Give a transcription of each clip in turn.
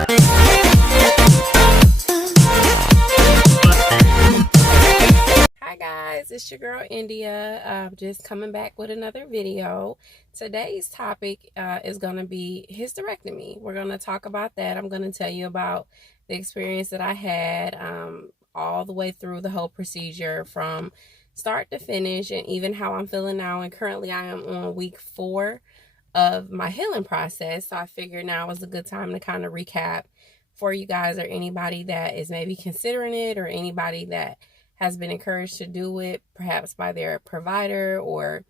Hi guys, it's your girl India. Just coming back with another video. Today's topic is going to be hysterectomy. We're going to talk about that. I'm going to tell you about the experience that I had all the way through the whole procedure from start to finish, and even how I'm feeling now. And currently I am on week 4 of my healing process. So I figured now is a good time to kind of recap for you guys, or anybody that is maybe considering it, or anybody that has been encouraged to do it, perhaps by their provider, or,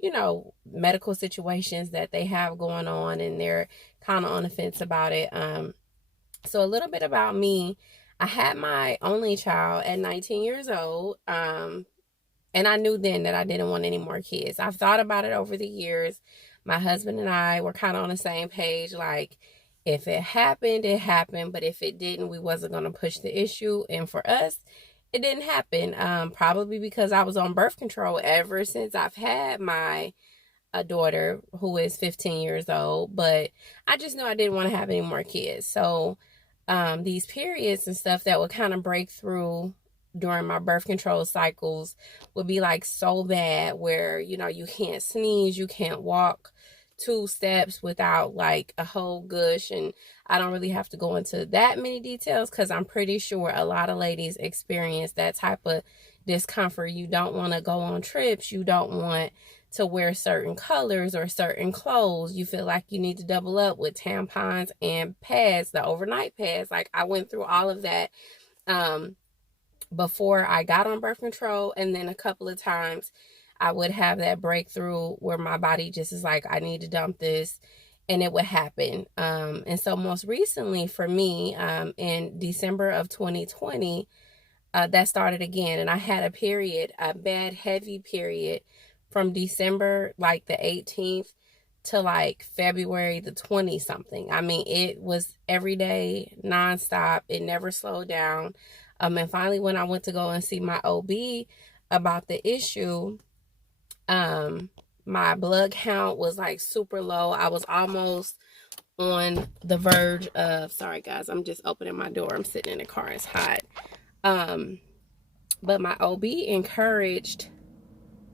you know, medical situations that they have going on and they're kind of on the fence about it. So a little bit about me. I had my only child at 19 years old. And I knew then that I didn't want any more kids. I've thought about it over the years. My husband and I were kind of on the same page. Like, if it happened, it happened. But if it didn't, we wasn't going to push the issue. And for us, it didn't happen. Probably because I was on birth control ever since I've had my daughter, who is 15 years old. But I just knew I didn't want to have any more kids. So these periods and stuff that would kind of break through during my birth control cycles would be like so bad, where, you know, you can't sneeze, you can't walk 2 steps without like a whole gush. And I don't really have to go into that many details, because I'm pretty sure a lot of ladies experience that type of discomfort. You don't want to go on trips, you don't want to wear certain colors or certain clothes. You feel like you need to double up with tampons and pads, the overnight pads. Like, I went through all of that before I got on birth control. And then a couple of times I would have that breakthrough where my body just is like, I need to dump this, and it would happen. And so most recently for me, in December of 2020, that started again. And I had a period, a bad, heavy period from December, like the 18th to like February the 20 something. I mean, it was every day, nonstop. It never slowed down. And finally, when I went to go and see my OB about the issue, my blood count was like super low. I was almost on the verge of, sorry guys, I'm just opening my door. I'm sitting in the car, it's hot. But my OB encouraged,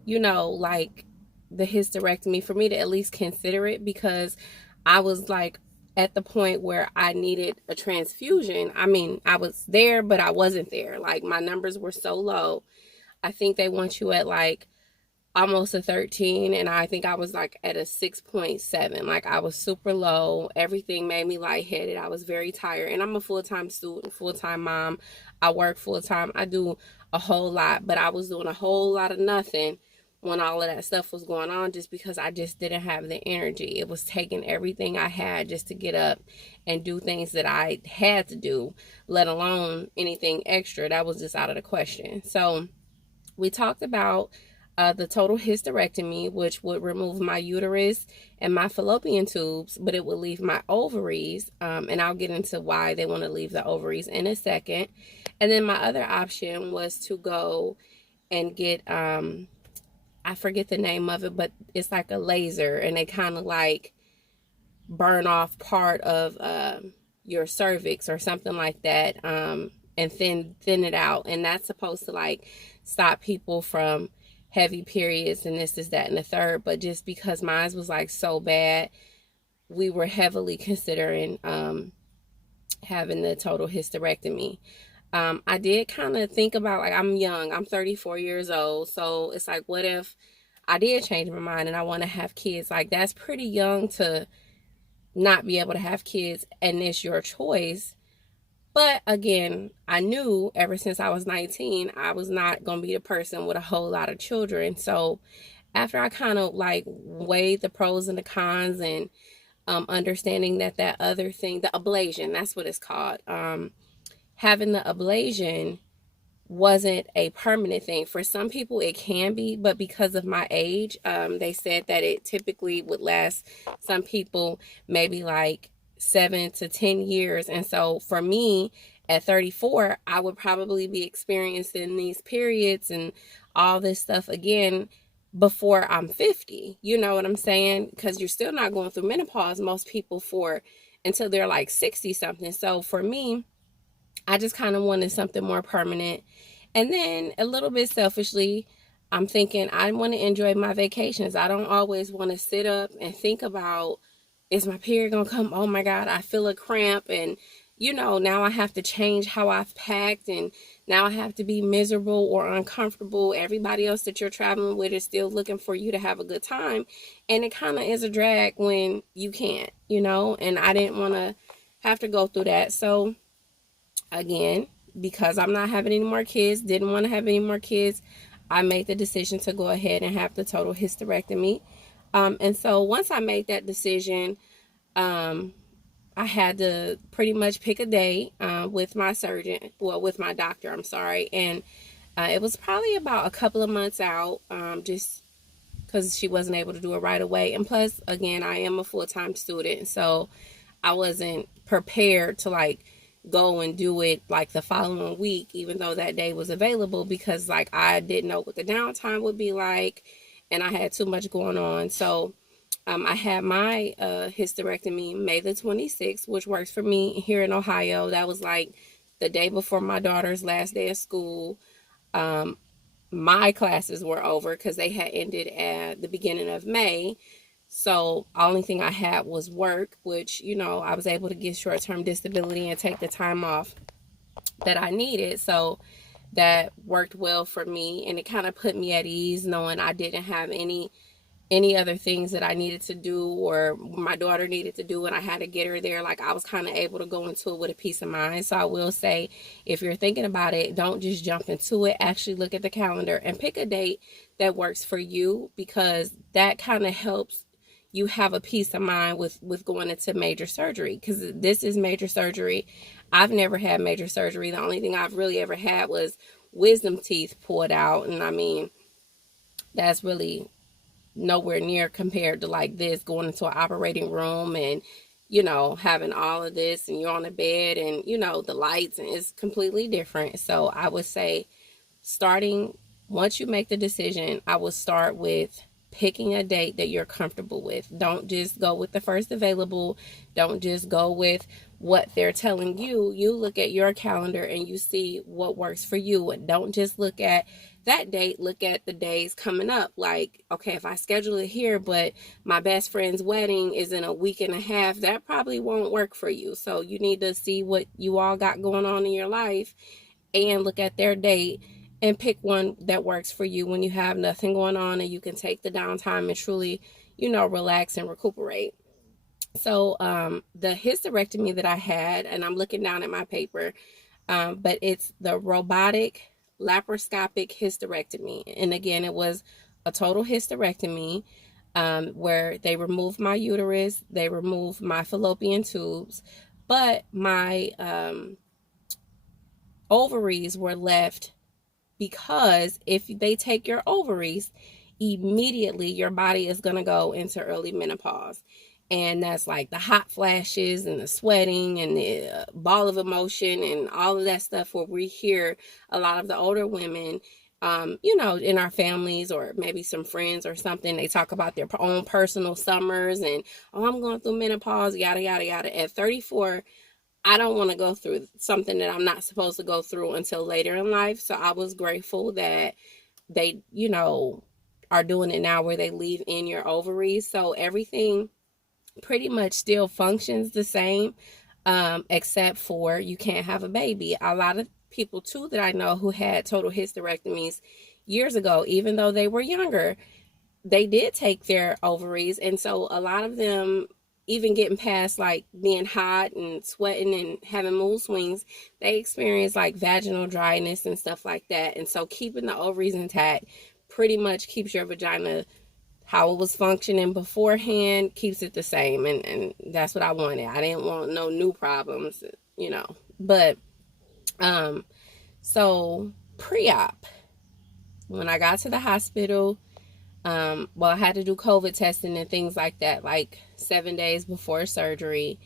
you know, like the hysterectomy, for me to at least consider it, because I was like at the point where I needed a transfusion. I mean, I was there, but I wasn't there. Like, my numbers were so low. I think they want you at like almost a 13, and I think I was like at a 6.7. Like, I was super low. Everything made me lightheaded. I was very tired, and I'm a full-time student, full-time mom. I work full-time. I do a whole lot, but I was doing a whole lot of nothing when all of that stuff was going on, just because I just didn't have the energy. It was taking everything I had just to get up and do things that I had to do, let alone anything extra. That was just out of the question. So we talked about the total hysterectomy, which would remove my uterus and my fallopian tubes, but it would leave my ovaries. And I'll get into why they want to leave the ovaries in a second. And then my other option was to go and get, I forget the name of it, but it's like a laser, and they kind of like burn off part of your cervix or something like that, and thin it out. And that's supposed to like stop people from heavy periods and this, that, and the third. But just because mine was like so bad, we were heavily considering having the total hysterectomy. I did kind of think about, like, I'm young, I'm 34 years old, so it's like, what if I did change my mind and I want to have kids? Like, that's pretty young to not be able to have kids, and it's your choice. But again, I knew ever since I was 19, I was not going to be the person with a whole lot of children. So after I kind of like weighed the pros and the cons, and understanding that other thing, the ablation, that's what it's called, having the ablation wasn't a permanent thing. For some people it can be, but because of my age, they said that it typically would last some people maybe like 7 to 10 years. And so for me at 34, I would probably be experiencing these periods and all this stuff again before I'm 50. You know what I'm saying? Because you're still not going through menopause. Most people for until they're like 60 something. So for me, I just kind of wanted something more permanent. And then a little bit selfishly, I'm thinking I want to enjoy my vacations. I don't always want to sit up and think about, is my period going to come? Oh my God, I feel a cramp. And, now I have to change how I've packed. And now I have to be miserable or uncomfortable. Everybody else that you're traveling with is still looking for you to have a good time. And it kind of is a drag when you can't, and I didn't want to have to go through that. So, again, because I'm not having any more kids, didn't want to have any more kids, I made the decision to go ahead and have the total hysterectomy. And so once I made that decision, I had to pretty much pick a day with my surgeon, well, with my doctor, I'm sorry. And it was probably about a couple of months out, just because she wasn't able to do it right away. And plus, again, I am a full-time student, so I wasn't prepared to like go and do it like the following week, even though that day was available, because like I didn't know what the downtime would be like, and I had too much going on. So I had my hysterectomy May the 26th, which works for me here in Ohio. That was like the day before my daughter's last day of school. My classes were over because they had ended at the beginning of May. So only thing I had was work, which, I was able to get short-term disability and take the time off that I needed. So that worked well for me, and it kind of put me at ease knowing I didn't have any other things that I needed to do or my daughter needed to do, and I had to get her there. Like, I was kind of able to go into it with a peace of mind. So I will say, if you're thinking about it, don't just jump into it. Actually look at the calendar and pick a date that works for you, because that kind of helps you have a peace of mind with going into major surgery, because this is major surgery. I've never had major surgery. The only thing I've really ever had was wisdom teeth pulled out, and I mean, that's really nowhere near compared to like this, going into an operating room and having all of this, and you're on the bed, and the lights, and it's completely different. So I would say, once you make the decision, I would start with picking a date that you're comfortable with. Don't just go with the first available. Don't just go with what they're telling you. You look at your calendar and you see what works for you, and don't just look at that date. Look at the days coming up. Like, okay, if I schedule it here, but my best friend's wedding is in a week and a half, that probably won't work for you. So you need to see what you all got going on in your life and look at their date and pick one that works for you when you have nothing going on and you can take the downtime and truly, relax and recuperate. So the hysterectomy that I had, and I'm looking down at my paper, but it's the robotic laparoscopic hysterectomy. And again, it was a total hysterectomy, where they removed my uterus, they removed my fallopian tubes, but my ovaries were left, because if they take your ovaries, immediately your body is going to go into early menopause. And that's like the hot flashes and the sweating and the ball of emotion and all of that stuff, where we hear a lot of the older women, in our families or maybe some friends or something, they talk about their own personal summers and, oh, I'm going through menopause, yada, yada, yada. At 34, I don't want to go through something that I'm not supposed to go through until later in life. So I was grateful that they, are doing it now, where they leave in your ovaries. So everything pretty much still functions the same, except for you can't have a baby. A lot of people too that I know who had total hysterectomies years ago, even though they were younger, they did take their ovaries. And so a lot of them, even getting past like being hot and sweating and having mood swings, they experience like vaginal dryness and stuff like that. And so keeping the ovaries intact pretty much keeps your vagina how it was functioning beforehand, keeps it the same. And that's what I wanted. I didn't want no new problems, But so pre-op, when I got to the hospital, I had to do COVID testing and things like that, like 7 days before surgery.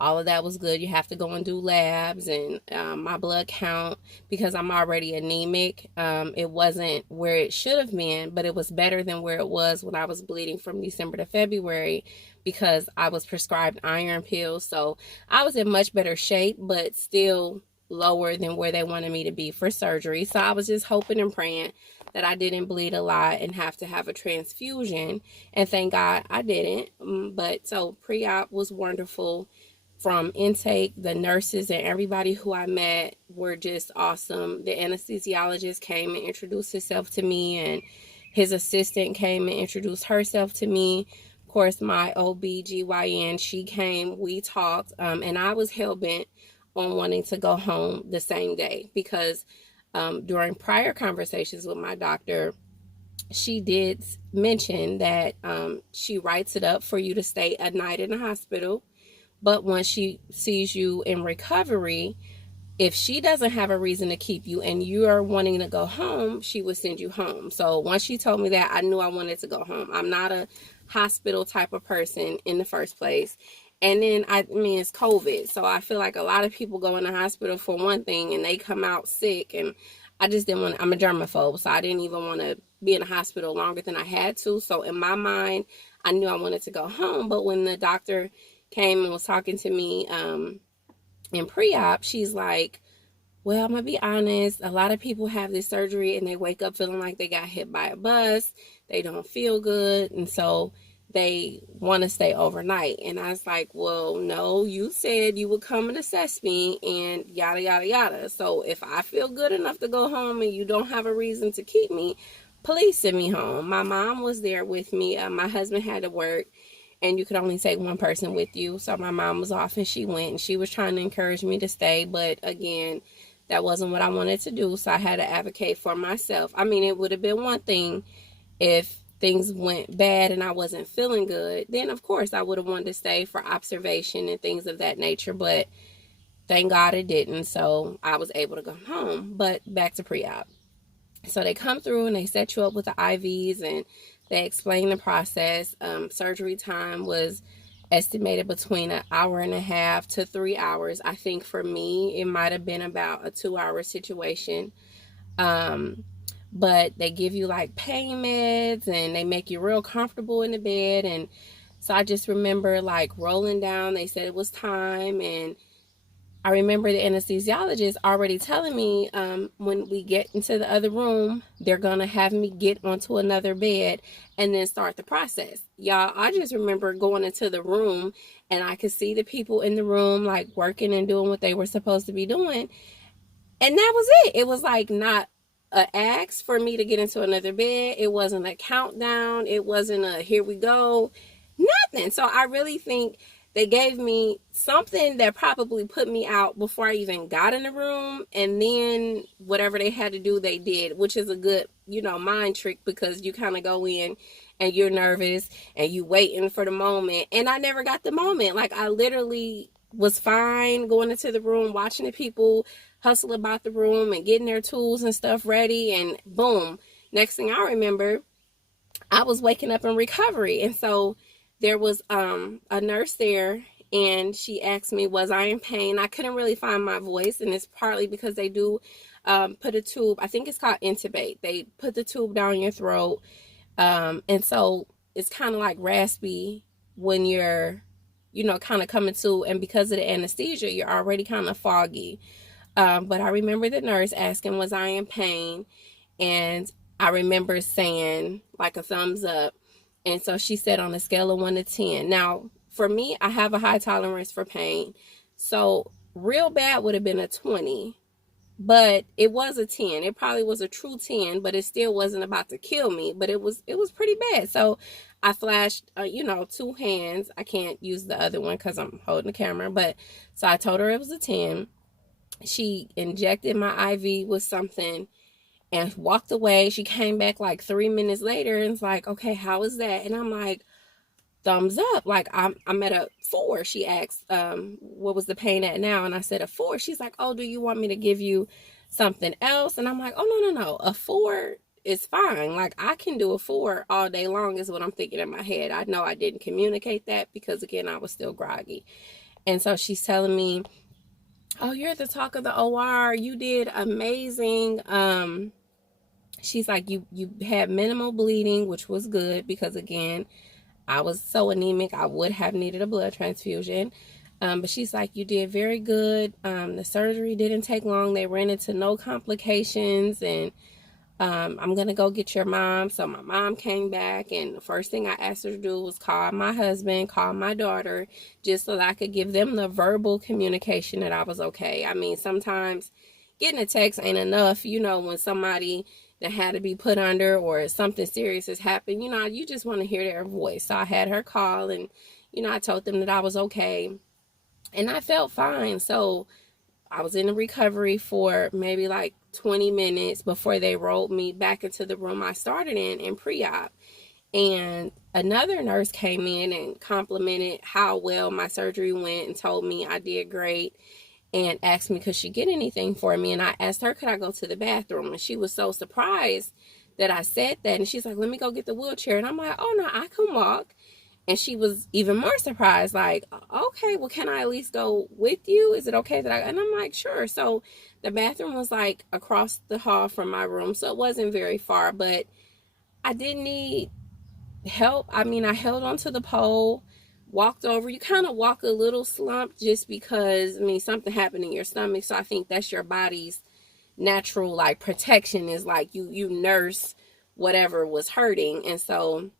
All of that was good. You have to go and do labs and my blood count, because I'm already anemic. It wasn't where it should have been, but it was better than where it was when I was bleeding from December to February, because I was prescribed iron pills. So I was in much better shape, but still lower than where they wanted me to be for surgery. So I was just hoping and praying that I didn't bleed a lot and have to have a transfusion. And thank God I didn't. But so pre-op was wonderful. From intake, the nurses and everybody who I met were just awesome. The anesthesiologist came and introduced himself to me, and his assistant came and introduced herself to me. Of course, my OB/GYN, she came, we talked, and I was hell-bent on wanting to go home the same day, because during prior conversations with my doctor, she did mention that she writes it up for you to stay a night in the hospital. But once she sees you in recovery, if she doesn't have a reason to keep you and you are wanting to go home, she would send you home. So once she told me that, I knew I wanted to go home. I'm not a hospital type of person in the first place. And then, I mean, it's COVID. So I feel like a lot of people go in the hospital for one thing and they come out sick. And I just didn't want to, I'm a germaphobe. So I didn't even want to be in the hospital longer than I had to. So in my mind, I knew I wanted to go home. But when the doctor came and was talking to me in pre-op, she's like, well, I'm going to be honest, a lot of people have this surgery and they wake up feeling like they got hit by a bus. They don't feel good. And so they want to stay overnight. And I was like, well, no, you said you would come and assess me and yada, yada, yada. So if I feel good enough to go home and you don't have a reason to keep me, please send me home. My mom was there with me. My husband had to work, and you could only take one person with you. So my mom was off and she went, and she was trying to encourage me to stay. But again, that wasn't what I wanted to do. So I had to advocate for myself. I mean, it would have been one thing if things went bad and I wasn't feeling good. Then, of course, I would have wanted to stay for observation and things of that nature. But thank God it didn't. So I was able to go home. But back to pre-op. So they come through and they set you up with the IVs and they explain the process. Surgery time was estimated between an hour and a half to 3 hours. I think for me, it might have been about a 2-hour situation. But they give you like pain meds and they make you real comfortable in the bed. And so I just remember like rolling down. They said it was time, and I remember the anesthesiologist already telling me when we get into the other room, they're going to have me get onto another bed and then start the process. Y'all, I just remember going into the room and I could see the people in the room like working and doing what they were supposed to be doing. And that was it. It was like not an ask for me to get into another bed. It wasn't a countdown. It wasn't a here we go. Nothing. So I really think they gave me something that probably put me out before I even got in the room. And then whatever they had to do, they did, which is a good, mind trick, because you kind of go in and you're nervous and you waiting for the moment. And I never got the moment. Like I literally was fine going into the room, watching the people hustle about the room and getting their tools and stuff ready. And boom, next thing I remember, I was waking up in recovery. And so there was a nurse there, and she asked me, was I in pain? I couldn't really find my voice, and it's partly because they do put a tube, I think it's called intubate. They put the tube down your throat, and so it's kind of like raspy when you're, kind of coming to, and because of the anesthesia, you're already kind of foggy. But I remember the nurse asking, was I in pain? And I remember saying like a thumbs up. And so she said on a scale of 1 to 10. Now, for me, I have a high tolerance for pain. So real bad would have been a 20. But it was a 10. It probably was a true 10, but it still wasn't about to kill me. But it was pretty bad. So I flashed, 2 hands. I can't use the other one because I'm holding the camera. But so I told her it was a 10. She injected my IV with something and walked away. She came back like 3 minutes later and was like, okay, how is that? And I'm like, thumbs up. Like I'm at a 4. She asked, what was the pain at now? And I said a 4. She's like, oh, do you want me to give you something else? And I'm like, oh, no. A 4 is fine. Like I can do a 4 all day long is what I'm thinking in my head. I know I didn't communicate that because again, I was still groggy. And so she's telling me, oh, you're the talk of the OR. You did amazing. She's like, you had minimal bleeding, which was good because, again, I was so anemic, I would have needed a blood transfusion. But she's like, you did very good. The surgery didn't take long. They ran into no complications, and I'm going to go get your mom. So my mom came back, and the first thing I asked her to do was call my husband, call my daughter, just so that I could give them the verbal communication that I was okay. I mean, sometimes getting a text ain't enough, when somebody that had to be put under or something serious has happened, you just want to hear their voice. So I had her call, and, I told them that I was okay, and I felt fine. So I was in a recovery for maybe like 20 minutes before they rolled me back into the room I started in pre-op. And another nurse came in and complimented how well my surgery went and told me I did great, and asked me could she get anything for me. And I asked her, could I go to the bathroom? And she was so surprised that I said that. And she's like, let me go get the wheelchair. And I'm like, oh no, I can walk. And she was even more surprised, like, okay, well, can I at least go with you? Is it okay that and I'm like, sure. So the bathroom was like across the hall from my room, so it wasn't very far, but I didn't need help. I mean, I held onto the pole, walked over. You kind of walk a little slumped just because, something happened in your stomach. So I think that's your body's natural, like, protection, is like you nurse whatever was hurting. And so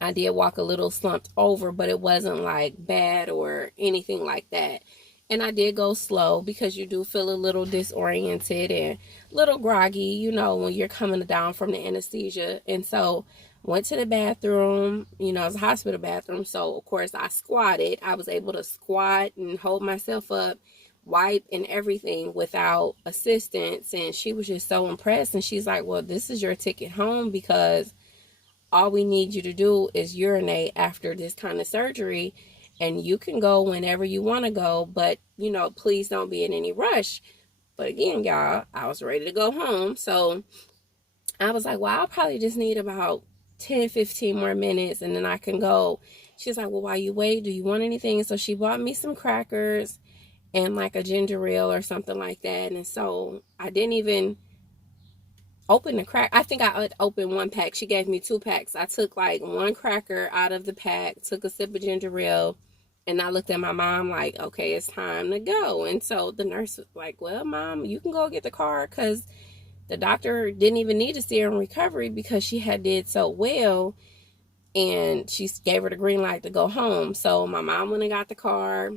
I did walk a little slumped over, but it wasn't like bad or anything like that. And I did go slow because you do feel a little disoriented and a little groggy, when you're coming down from the anesthesia. And so went to the bathroom, it was a hospital bathroom. So of course I squatted. I was able to squat and hold myself up, wipe and everything without assistance. And she was just so impressed. And she's like, well, this is your ticket home, because all we need you to do is urinate after this kind of surgery, and you can go whenever you want to go, but please don't be in any rush. But again, y'all, I was ready to go home, so I was like, well, I'll probably just need about 10-15 more minutes and then I can go. She's like, well, while you wait, do you want anything? So she bought me some crackers and like a ginger ale or something like that. And so I didn't even open the crack. I think I opened one pack. She gave me 2 packs. I took like 1 cracker out of the pack, took a sip of ginger ale, and I looked at my mom like, okay, it's time to go. And so the nurse was like, well, Mom, you can go get the car, because the doctor didn't even need to see her in recovery because she had did so well, and she gave her the green light to go home. So my mom went and got the car.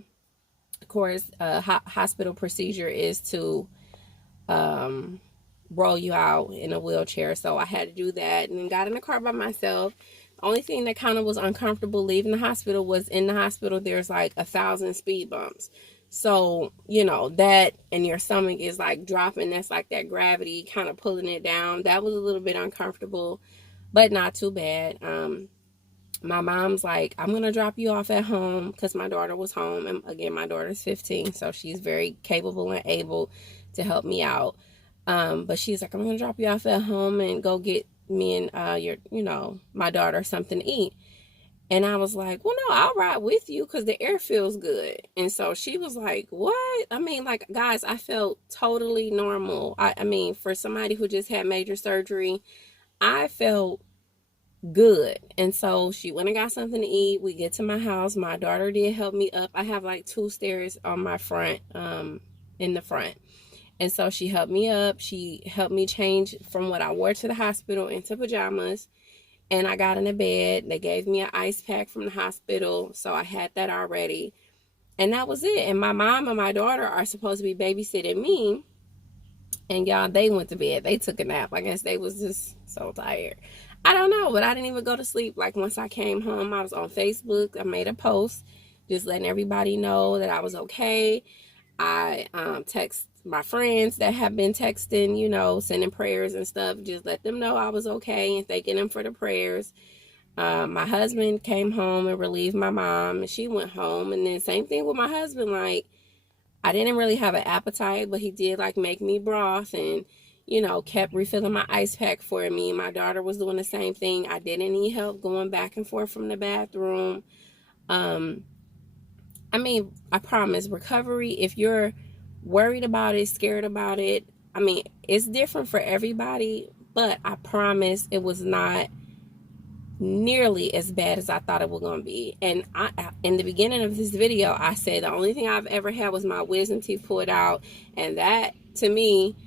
Of course, hospital procedure is to roll you out in a wheelchair, so I had to do that and got in the car by myself. The only thing that kind of was uncomfortable leaving the hospital was, in the hospital there's like 1,000 speed bumps, so that, and your stomach is like dropping. That's like that gravity kind of pulling it down. That was a little bit uncomfortable, but not too bad. My mom's like, I'm gonna drop you off at home, because my daughter was home, and again, my daughter's 15, so she's very capable and able to help me out. But she's like, I'm gonna drop you off at home and go get me and my daughter something to eat. And I was like, well, no, I'll ride with you because the air feels good. And so she was like, what? I mean, like, guys, I felt totally normal. I mean, for somebody who just had major surgery, I felt good. And so she went and got something to eat. We get to my house. My daughter did help me up. I have like 2 stairs on my front, in the front. And so she helped me up. She helped me change from what I wore to the hospital into pajamas. And I got in the bed. They gave me an ice pack from the hospital, so I had that already. And that was it. And my mom and my daughter are supposed to be babysitting me. And y'all, they went to bed. They took a nap. I guess they was just so tired. I don't know, but I didn't even go to sleep. Like, once I came home, I was on Facebook. I made a post just letting everybody know that I was okay. I text my friends that have been texting, sending prayers and stuff. Just let them know I was okay and thanking them for the prayers. My husband came home and relieved my mom, and she went home. And then same thing with my husband. Like, I didn't really have an appetite, but he did like make me broth and, kept refilling my ice pack for me. My daughter was doing the same thing. I didn't need help going back and forth from the bathroom. I mean, I promise, recovery, if you're worried about it, scared about it, I mean, it's different for everybody, but I promise it was not nearly as bad as I thought it was going to be. And in the beginning of this video, I said the only thing I've ever had was my wisdom teeth pulled out, and that to me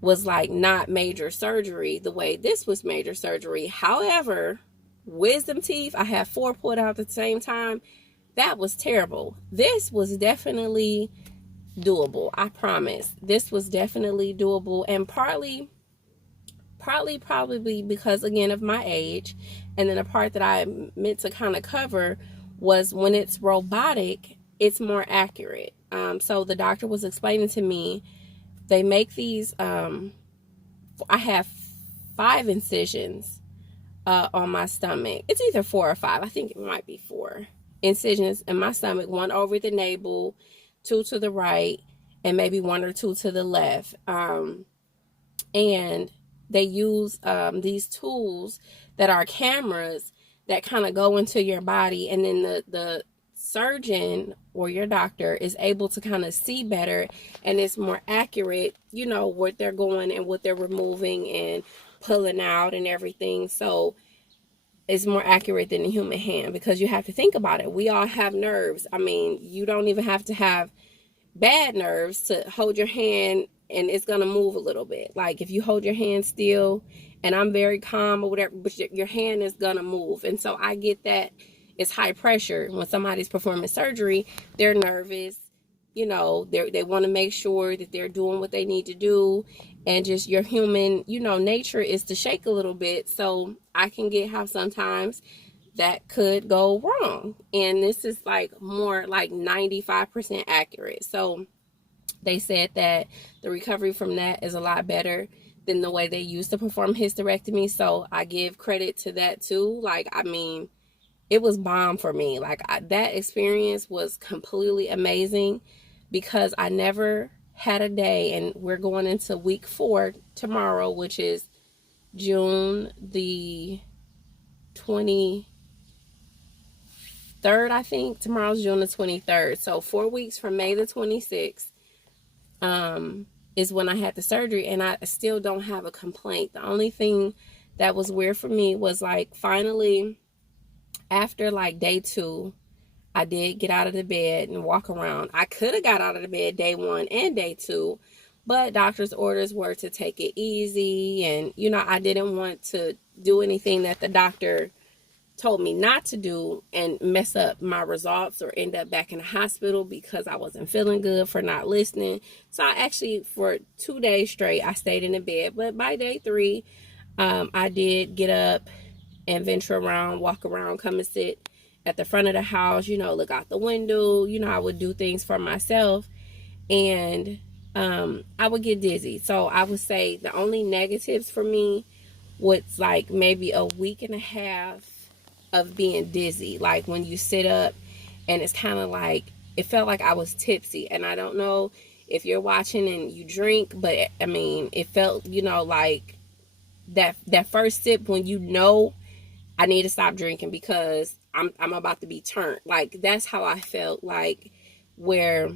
was like not major surgery the way this was major surgery. However, wisdom teeth, I had 4 pulled out at the same time. That was terrible. This was definitely doable. I promise. This was definitely doable, and partly probably because, again, of my age. And then the part that I meant to kind of cover was when it's robotic, it's more accurate. So the doctor was explaining to me, they make these, I have 5 incisions on my stomach. It's either 4 or 5. I think it might be 4 incisions in my stomach, 1 over the navel, 2 to the right, and maybe 1 or 2 to the left. And they use these tools that are cameras that kind of go into your body, and then the surgeon or your doctor is able to kind of see better, and it's more accurate, you know, what they're going and what they're removing and pulling out and everything. So it's more accurate than the human hand, because you have to think about it. We all have nerves. I mean, you don't even have to have bad nerves to hold your hand and it's going to move a little bit. Like if you hold your hand still and I'm very calm or whatever, but your hand is going to move. And so I get that it's high pressure. When somebody's performing surgery, they're nervous. You know, they want to make sure that they're doing what they need to do. And just your human, you know, nature is to shake a little bit. So I can get how sometimes that could go wrong. And this is like more like 95% accurate. So they said that the recovery from that is a lot better than the way they used to perform hysterectomy. So I give credit to that too. Like, I mean, it was bomb for me. Like that experience was completely amazing, because I never had a day, and we're going into week 4 tomorrow, which is June the 23rd, I think. Tomorrow's June the 23rd. So 4 weeks from May the 26th is when I had the surgery, and I still don't have a complaint. The only thing that was weird for me was like finally after like day 2, I did get out of the bed and walk around. I could have got out of the bed day 1 and day 2, but doctor's orders were to take it easy. And, you know, I didn't want to do anything that the doctor told me not to do and mess up my results or end up back in the hospital because I wasn't feeling good for not listening. So I actually, for 2 days straight, I stayed in the bed. But by day 3, I did get up and venture around, walk around, come and sit at the front of the house, you know, look out the window. You know, I would do things for myself, and I would get dizzy. So I would say the only negatives for me was like maybe a week and a half of being dizzy. Like when you sit up and it's kind of like, it felt like I was tipsy. And I don't know if you're watching and you drink, but I mean, it felt, you know, like that first sip when you know I need to stop drinking because I'm about to be turned. Like that's how I felt, like where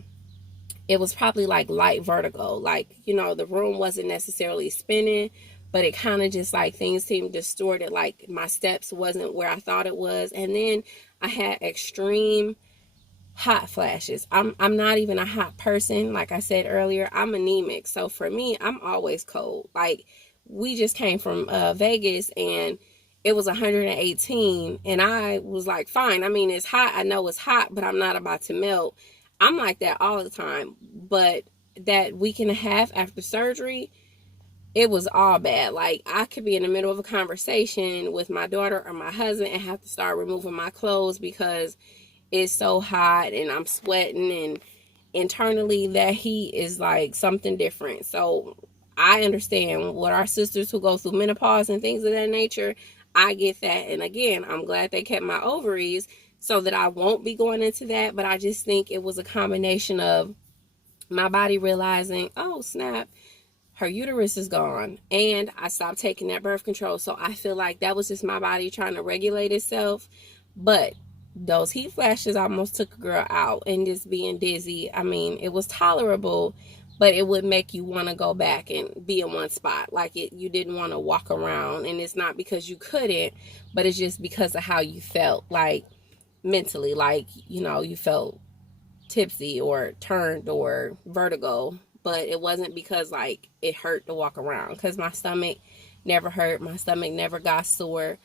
it was probably like light vertigo. Like, you know, the room wasn't necessarily spinning, but it kind of just like things seemed distorted. Like my steps wasn't where I thought it was. And then I had extreme hot flashes. I'm not even a hot person. Like I said earlier, I'm anemic. So for me, I'm always cold. Like we just came from Vegas and it was 118 and I was like, fine. I mean, it's hot. I know it's hot, but I'm not about to melt. I'm like that all the time. But that week and a half after surgery, it was all bad. Like I could be in the middle of a conversation with my daughter or my husband and have to start removing my clothes because it's so hot and I'm sweating, and internally that heat is like something different. So I understand what our sisters who go through menopause and things of that nature, I get that. And again, I'm glad they kept my ovaries so that I won't be going into that. But I just think it was a combination of my body realizing, oh snap, her uterus is gone, and I stopped taking that birth control. So I feel like that was just my body trying to regulate itself. But those heat flashes almost took a girl out, and just being dizzy. I mean, it was tolerable, but it would make you want to go back and be in one spot. Like you didn't want to walk around, and it's not because you couldn't, but it's just because of how you felt, like mentally, like, you felt tipsy or turned or vertigo, but it wasn't because like it hurt to walk around, because my stomach never hurt, my stomach never got sore.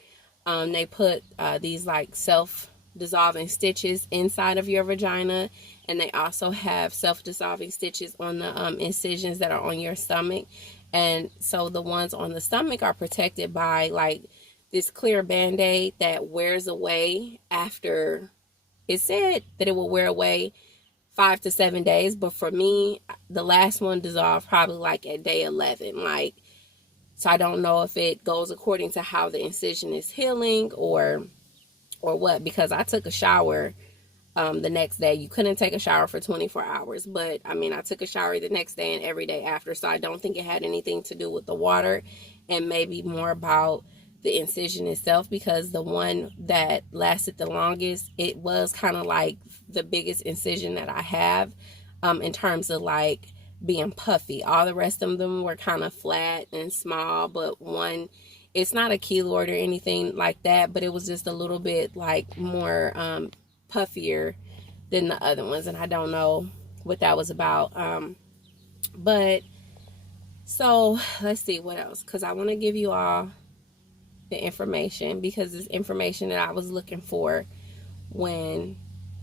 They put these like self-dissolving stitches inside of your vagina, and they also have self-dissolving stitches on the incisions that are on your stomach. And so the ones on the stomach are protected by like this clear band-aid that wears away after, it said that it will wear away 5 to 7 days, but for me, the last one dissolved probably like at day 11. Like, so I don't know if it goes according to how the incision is healing or what, because I took a shower the next day. You couldn't take a shower for 24 hours, but I mean, I took a shower the next day and every day after, so I don't think it had anything to do with the water, and maybe more about the incision itself, because the one that lasted the longest, it was kind of like the biggest incision that I have in terms of like being puffy. All the rest of them were kind of flat and small, but one, it's not a keloid or anything like that, but it was just a little bit like more puffier than the other ones, and I don't know what that was about. But so let's see what else, because I want to give you all the information, because it's information that I was looking for when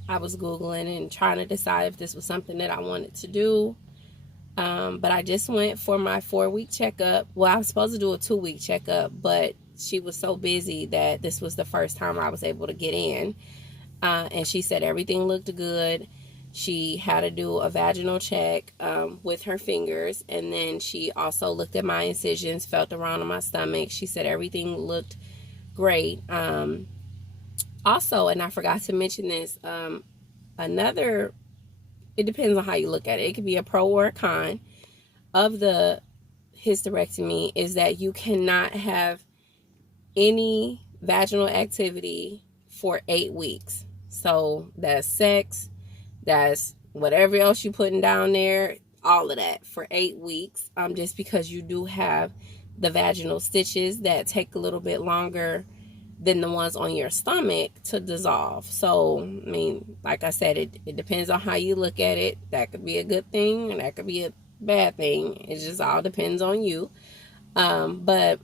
I was Googling and trying to decide if this was something that I wanted to do. But I just went for my 4-week checkup. Well, I was supposed to do a 2-week checkup, but she was so busy that this was the first time I was able to get in. And she said everything looked good. She had to do a vaginal check with her fingers, and then she also looked at my incisions, felt around on my stomach. She said everything looked great. Also, and I forgot to mention this, it depends on how you look at it. It could be a pro or a con of the hysterectomy, is that you cannot have any vaginal activity for 8 weeks. So that's sex, that's whatever else you putting down there, all of that for 8 weeks. Just because you do have the vaginal stitches that take a little bit longer than the ones on your stomach to dissolve. So, I mean, like I said, it depends on how you look at it. That could be a good thing, and that could be a bad thing. It just all depends on you. But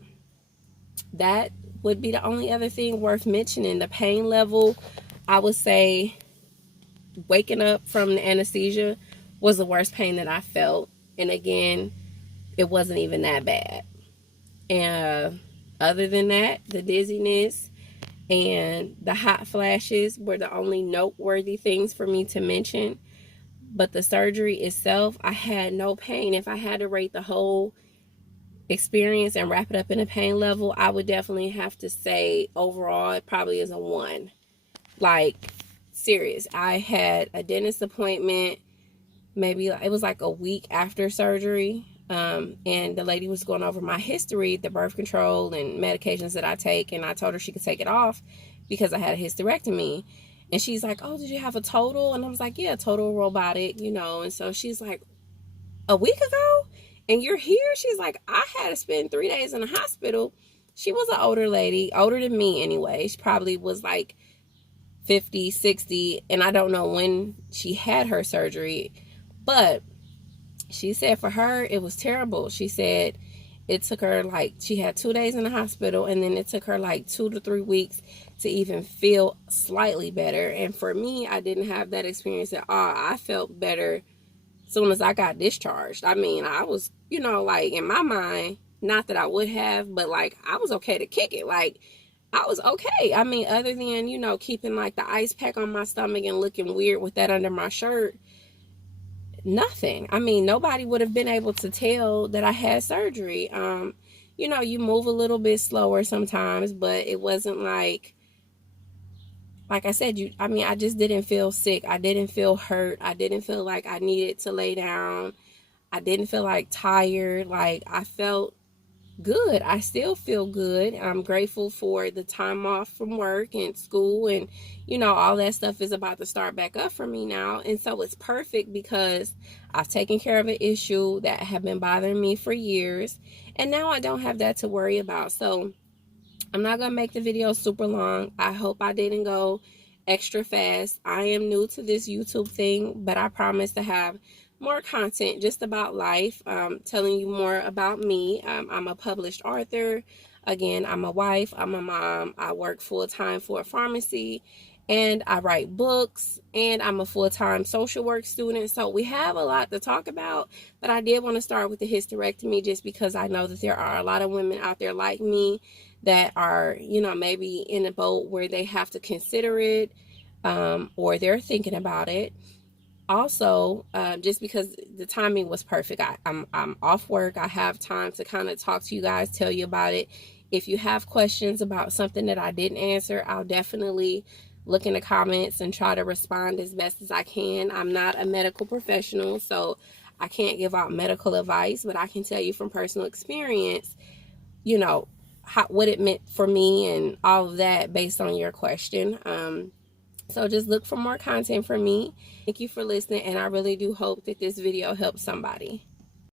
that would be the only other thing worth mentioning. The pain level, I would say waking up from the anesthesia was the worst pain that I felt. And again, it wasn't even that bad. And other than that, the dizziness and the hot flashes were the only noteworthy things for me to mention. But the surgery itself, I had no pain. If I had to rate the whole experience and wrap it up in a pain level, I would definitely have to say overall it probably is a 1. Like, serious. I had a dentist appointment, maybe it was like a week after surgery, and the lady was going over my history, the birth control and medications that I take, and I told her she could take it off because I had a hysterectomy. And she's like, oh, did you have a total? And I was like, yeah, total robotic, and so she's like, a week ago? And you're here? She's like, I had to spend 3 days in the hospital. She was an older lady, older than me anyway. She probably was like 50, 60, and I don't know when she had her surgery, but she said for her, it was terrible. She said it took her like, she had 2 days in the hospital, and then it took her like 2 to 3 weeks to even feel slightly better. And for me, I didn't have that experience at all. I felt better as soon as I got discharged. I mean, I was, like in my mind, not that I would have, but like I was okay to kick it. Like, I was okay. I mean, other than, keeping like the ice pack on my stomach and looking weird with that under my shirt, nothing. I mean, nobody would have been able to tell that I had surgery. You move a little bit slower sometimes, but it wasn't like I said, I just didn't feel sick. I didn't feel hurt. I didn't feel like I needed to lay down. I didn't feel like tired. Like, I felt good. I still feel good. I'm grateful for the time off from work and school, and all that stuff is about to start back up for me now. And so it's perfect because I've taken care of an issue that had been bothering me for years, and now I don't have that to worry about. So I'm not gonna make the video super long. I hope I didn't go extra fast. I am new to this YouTube thing, but I promise to have more content just about life, telling you more about me. I'm a published author. Again, I'm a wife, I'm a mom, I work full-time for a pharmacy, and I write books, and I'm a full-time social work student. So we have a lot to talk about, but I did want to start with the hysterectomy just because I know that there are a lot of women out there like me that are, maybe in a boat where they have to consider it, or they're thinking about it. Also, just because the timing was perfect, I'm off work. I have time to kind of talk to you guys, tell you about it. If you have questions about something that I didn't answer, I'll definitely look in the comments and try to respond as best as I can. I'm not a medical professional, so I can't give out medical advice, but I can tell you from personal experience, what it meant for me and all of that based on your question. So just look for more content from me. Thank you for listening, and I really do hope that this video helps somebody.